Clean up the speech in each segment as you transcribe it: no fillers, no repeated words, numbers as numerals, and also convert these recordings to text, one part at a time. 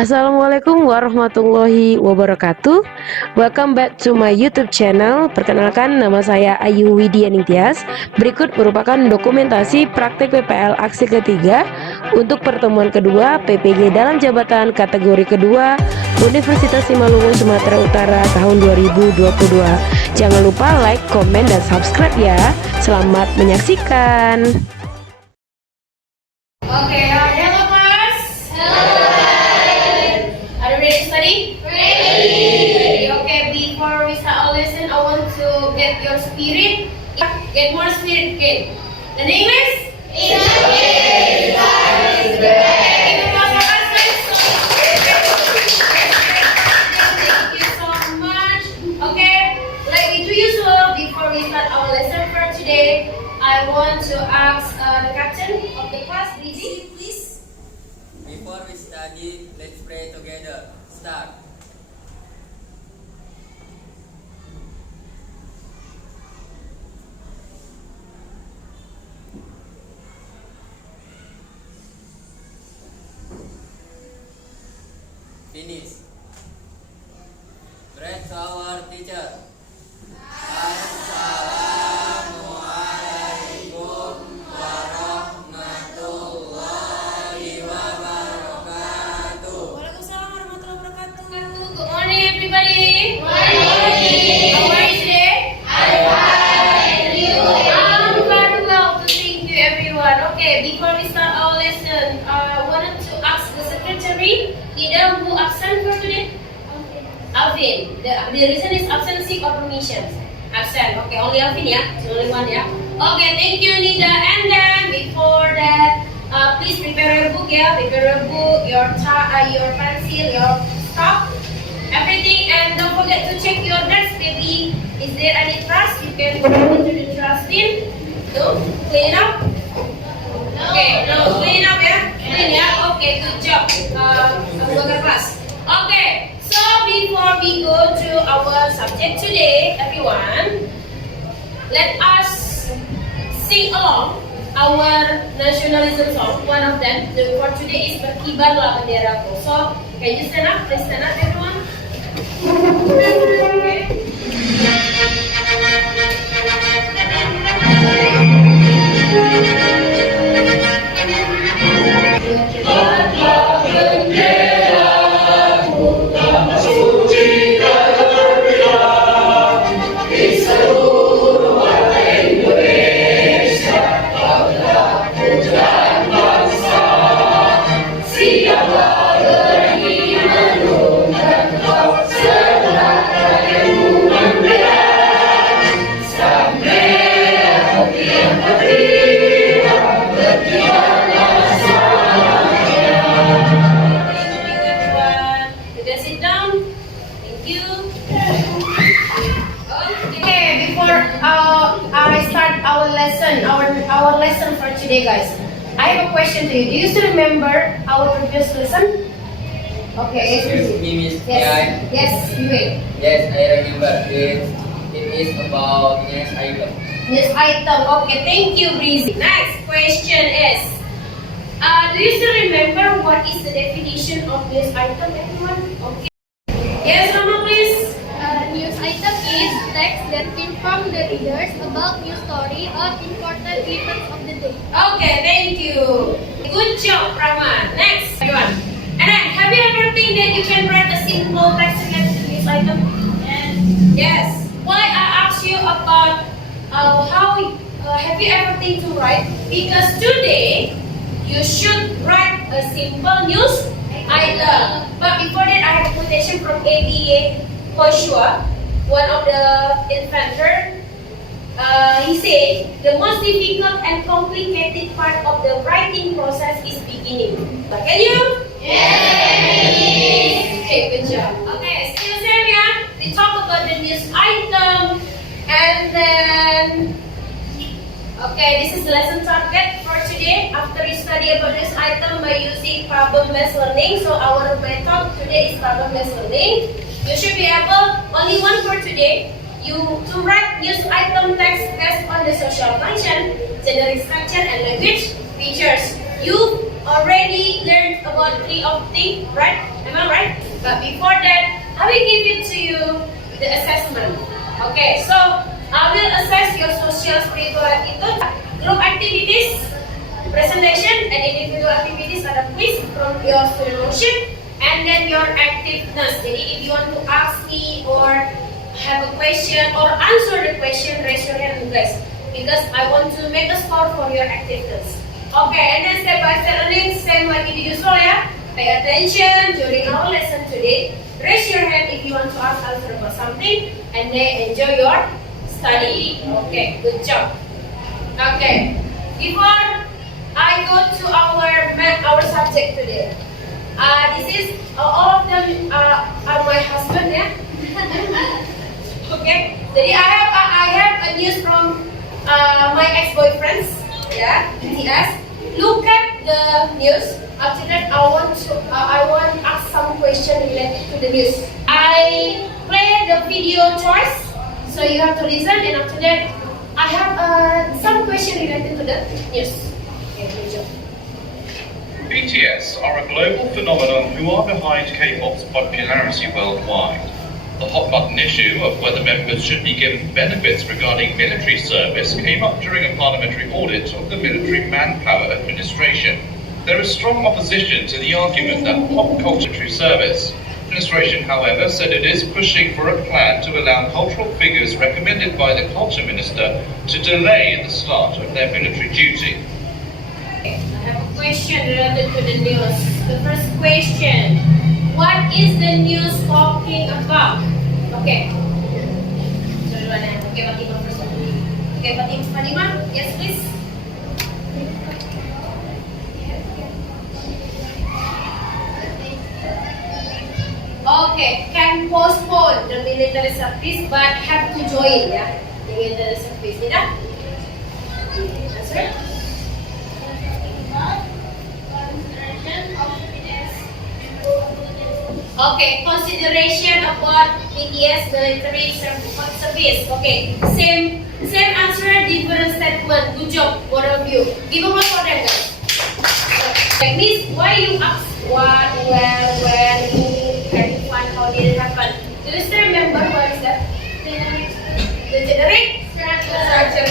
Assalamualaikum warahmatullahi wabarakatuh. Welcome back to my YouTube channel. Perkenalkan, nama saya Ayu Widya Ningtyas. Berikut merupakan dokumentasi praktik PPL aksi ketiga untuk pertemuan kedua PPG dalam jabatan kategori kedua Universitas Simalungun Sumatera Utara tahun 2022. Jangan lupa like, komen, dan subscribe ya. Selamat menyaksikan. Okay, hello class. Hello. Are you ready to study? Ready. Okay, before we start our lesson, I want to get your spirit. Get more spirit, okay? The name is? English. Thank you so much. Okay, like we do usual, before we start our lesson for today, I want to ask the captain of the class, please. Before we study, let's pray together. Start. Finish. Pray to our teacher. Assalamualaikum warahmatullahi wabarakatuh. Waalaikumsalam warahmatullahi wabarakatuh. Good morning, everybody. Good morning. How are you today? I'm fine. You? I'm very well. Thank you, everyone. Okay, before we start our lesson, I wanted to ask the secretary, Ida, who absent for today? Alvin. The reason is absent, sick, or permission? Absent. Okay, only Alvin, yeah? So only one, yeah? Okay, thank you, Nida. And then before that, please prepare your book, yeah? Prepare your book, your pencil, your stock, everything. And don't forget to check your desk, baby. Is there any trash? You can put it into the trash bin. No? Clean it up? Okay, no, clean up, yeah? Clean, yeah? Okay, good job. Class. Okay, so before we go to our subject today, everyone, let us sing along our nationalism song. One of them, for today, is Berkibarlah Benderaku. So, can you stand up? Please stand up, everyone. Okay. Our lesson for today, guys. I have a question to you. Do you still remember our previous lesson? Okay, Excuse me, Miss Kiai. Yes, you will. Yes, I remember. It is about news item. News item. Okay, thank you, Breezy. Next question is, do you still remember what is the definition of news item, everyone? Okay. Yes, Mama, please. News item is text that inform the readers about news story or important events of the day. Okay, thank you. Good job, Rahman. Next, everyone. And then, have you ever think that you can write a simple text related to news item? Yes. Why I asked you about have you ever think to write? Because today you should write a simple news item. But before that, I have a quotation from ABA Joshua, one of the inventor. He said, the most difficult and complicated part of the writing process is beginning. Can you? Yes. Okay, good job. Okay, still same, yeah? We talk about the news item, and then, okay, this is the lesson target for today. After we study about this item by using problem-based learning, so our method today is problem-based learning. You should be able, only one for today, to write news item text based on the social function, generic structure, and language features. You already learned about three of things, right? Am I right? But before that, I will give it to you the assessment. Okay, so I will assess your social spiritual attitude, group activities, presentation, and individual activities ada quiz from your student worship, and then your activeness. Jadi if you want to ask me or have a question or answer the question, raise your hand please, because I want to make a score for your activeness. Okay, and then step by step learning, same like the usual ya. Pay attention during our lesson today. Raise your hand if you want to answer about something, and then enjoy your study. Okay, good job. Okay, before I go to our subject today. This is all of them are my husband ya. Okay, jadi I have a news from my ex-boyfriends ya, BTS. Look at the news. After that, I want to ask some question related to the news. I play the video choice, so you have to listen, and after that, I have some question related to the news. Okay, good job. BTS are a global phenomenon who are behind K-pop's popularity worldwide. The hot button issue of whether members should be given benefits regarding military service came up during a parliamentary audit of the Military Manpower Administration. There is strong opposition to the argument that pop culture service. The administration, however, said it is pushing for a plan to allow cultural figures recommended by the culture minister to delay the start of their military duty. I have a question related to the news. The first question, what is the news talking about? Okay. Okay, Fatima first. Okay, Fatima, yes please. Okay, can postpone the military service but have to join ya, the military service, tidak? Answer? Okay, consideration about BTS military service. Okay, same answer, different statement. Good job, both of you. Give a applause for them, guys. Okay, Miss, why you ask what, where, when, who, and when, how did it happen? Do you still remember what is that? The generic structure.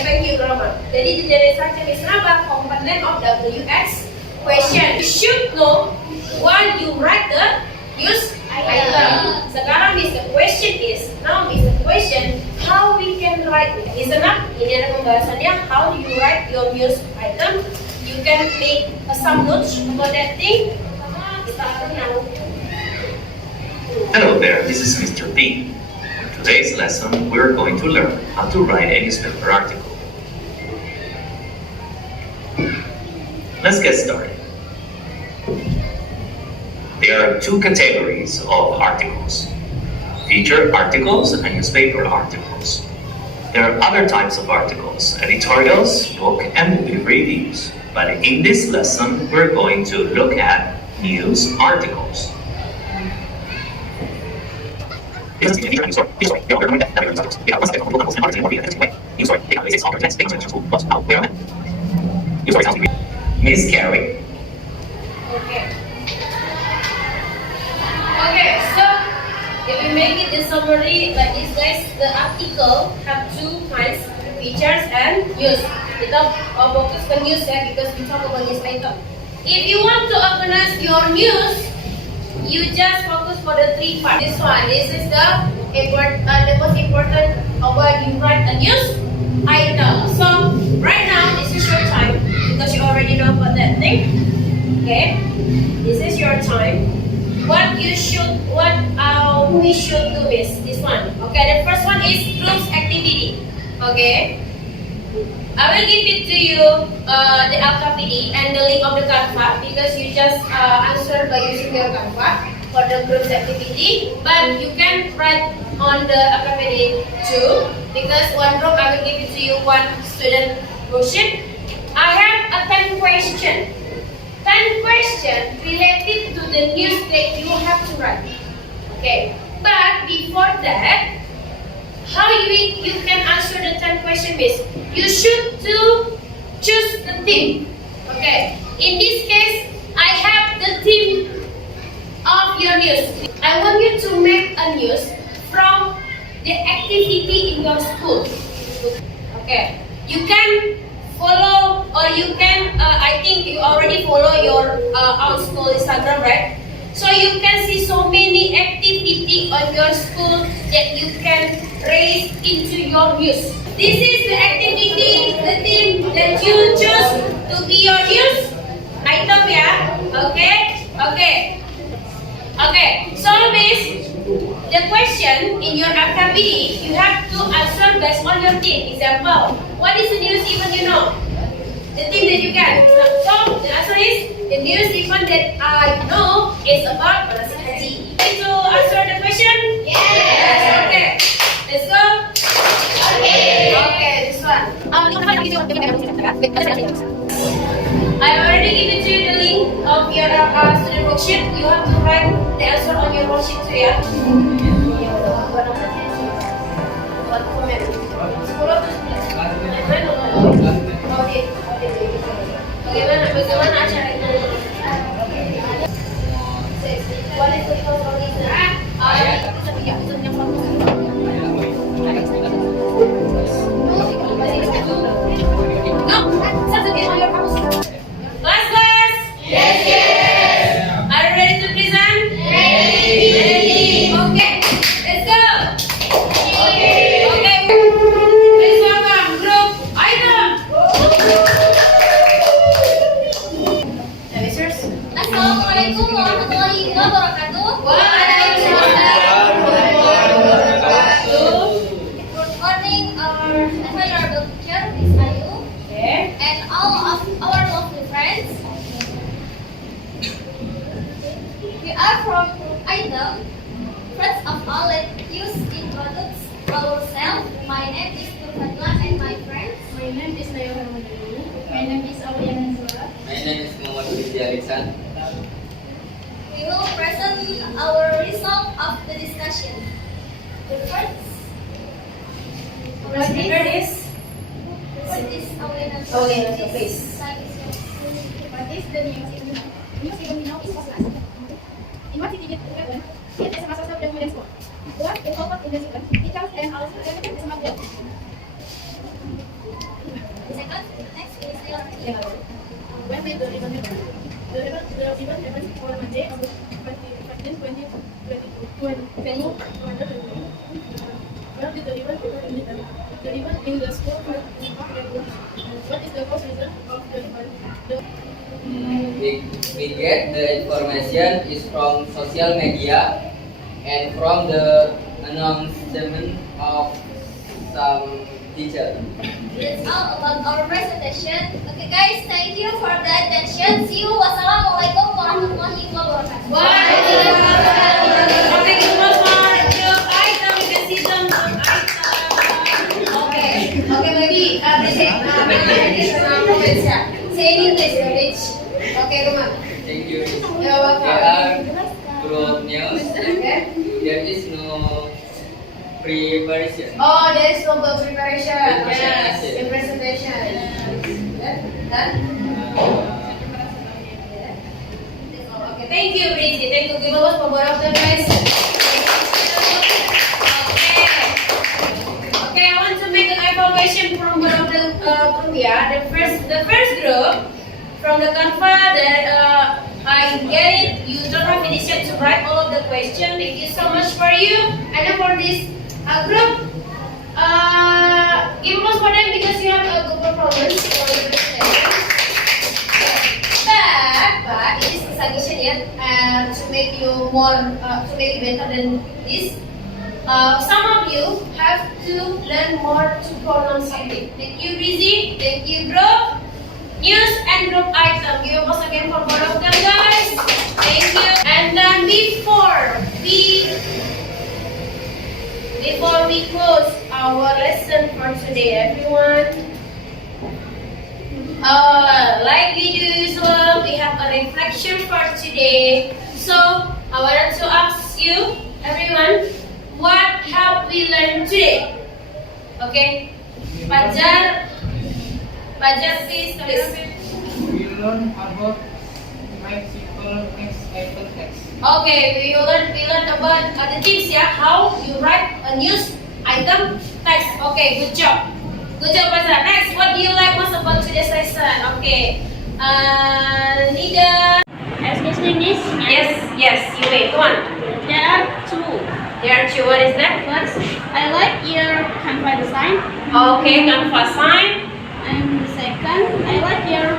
Thank you, Rama. Jadi the generic structure is apa? Component of WX question. You should know while you write the news item. Sekarang the question is, how we can write it. Listen up, ini ada pembahasannya. How do you write your news item? You can make some notes about that thing. Start now. Hello there, this is Mr. B. For today's lesson, we're going to learn how to write a newspaper article. Let's get started. There are two categories of articles: featured articles and newspaper articles. There are other types of articles: editorials, book and movie reviews. But in this lesson, we're going to look at news articles. Miss Carrie. Okay, so if we make it the summary like this, guys, the article have two kinds: features and news. Kita fokus ke news ya, because we talk about news item. If you want to organize your news, you just focus for the three parts. This one, this is the most important about you write a news item. So right now, this is your time because you already know about that thing. Okay, this is your time. What we should do is this one. Okay, the first one is groups activity. Okay, I will give it to you the AKSI and the link of the Canva, because you just answer by using your Canva for the groups activity. But you can write on the AKSI too, because one group I will give it to you one student worksheet. I have a 10 question. 10 questions related to the news that you have to write. Okay, but before that, how you can answer the 10 questions is, you should to choose the theme. Okay, in this case, the theme of your news. I want you to make a news from the activity in your school. Okay, you can follow, or you can, I think you already follow your our school Instagram, right? So you can see so many activity on your school that you can raise into your news. This is the activity, the theme that you choose to be your news item, yeah? Okay. So Miss, the question in your activity, you have to answer based on your theme. Example, what is the news event you know? The theme that you can. So the answer is, the news event that I know is about Mahasiswi. Need to answer the question? Yes. Okay. Let's go. Okay, this one. I already given to you the link of your student worksheet. You have to write the answer on your worksheet too, ya. Buat komen. 10 atau 11? Oke. Bagaimana acaranya? Boleh tulis Class? Yes. Are you ready to present? Ready. Okay. Let's go. Okay. Please welcome group item. Assalamualaikum warahmatullahi wabarakatuh. Waalaikumsalam warahmatullahi wabarakatuh. Good morning, our honorable teacher, Miss Ayu, Okay. and all of our lovely friends. We are from item. First of all, let's introduce ourselves. My name is Nurfatla and my friends. My name is Nayora Madani. My name is Auliana Zura. My name is Muhammad Rizal. We will present our result of the discussion. The first Speaker is Auliana Zura. Auliana Zura, please. What is the news event? News event now is possible. In what city did it happen? It is a master of the school. What involved in the event? Teachers and also the some of them. Second, next is When did the event happen? The event happened on Monday on the 15th, 2022. Where did the event happen? The event in the school. What is the cause reason of the event? We get the information is from social media and from the announcement of some teacher. That's all about our presentation. Okay guys, thank you for the attention. See you. Wassalamualaikum warahmatullahi wabarakatuh. Okay, give us more group item. You can see them group item. Okay, maybe say in English, Rich. Okay, Roma. Thank you. You're welcome. There are group news. Okay. There is no preparation. Oh, there is no preparation. Yes. In presentation. Done? Okay, thank you, Rizky. Thank you. Give us for both of them, guys. Okay, I want to make an evaluation from one of the group. Yeah, the first group from the Canva that I get it. You don't have initiative to write all of the questions. Thank you so much for you. And then for this group, give us for them because you have a good performance for the presentation. But it is a suggestion, yeah, to make you more, to make it better than this. Some of you have to learn more to pronounce something. Thank you, Rizzy. Thank you, group. News and group item. Give us again for both of them, guys. Thank you. And then before we close our lesson for today, everyone, like we do usual, we have a reflection for today. So I wanted to ask you, everyone, what have we learned today? Okay, Pajar, please. We learn about bicycle Okay, we learn about the things, yeah, how you write a news item text. Okay, good job. Good job, Pastor. Next, what do you like most about today's lesson? Okay, Nida. Especially this, Yes, you may. Come on. there are two. There are two. What is that? First, I like your Canva design. Okay, Canva sign. And the second, I like your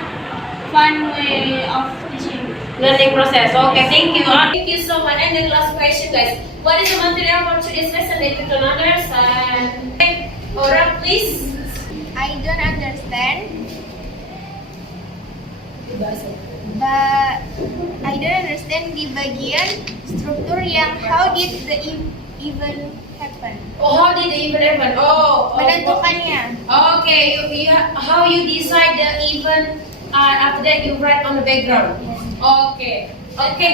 fun way of teaching. Learning process. Okay, thank you. Thank you so much. And then last question, guys. What is the material for today's lesson that you can understand? Okay, Aura, please. I don't understand, but I don't understand di bagian struktur yang how did the event happen. Oh, how did the event happen? Oh, Menentukannya. Okay, how you decide the event? After that, you write on the background. Okay,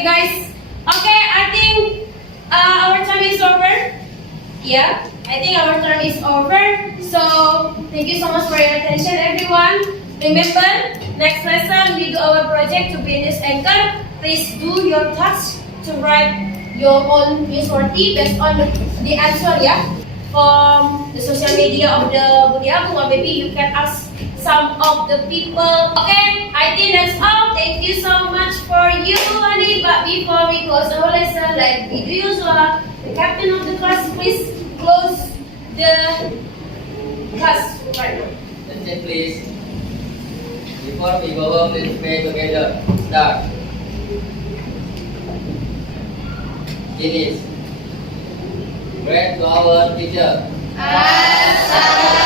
guys. Okay, I think our time is over. Yeah, I think our time is over. So thank you so much for your attention, everyone. Remember, next lesson we do our project to be news anchor. Please do your task to write your own news story based on the answer, yeah, from the social media of the Budiagung, or maybe you can ask some of the people. Okay, I think that's all. Thank you so much for you, honey. But before we close our lesson, like we do usual, the captain of the class, please close the class right now. Attention please. Before we go home, let's pray together. Start. Finish. Great to our teacher. Assalamualaikum.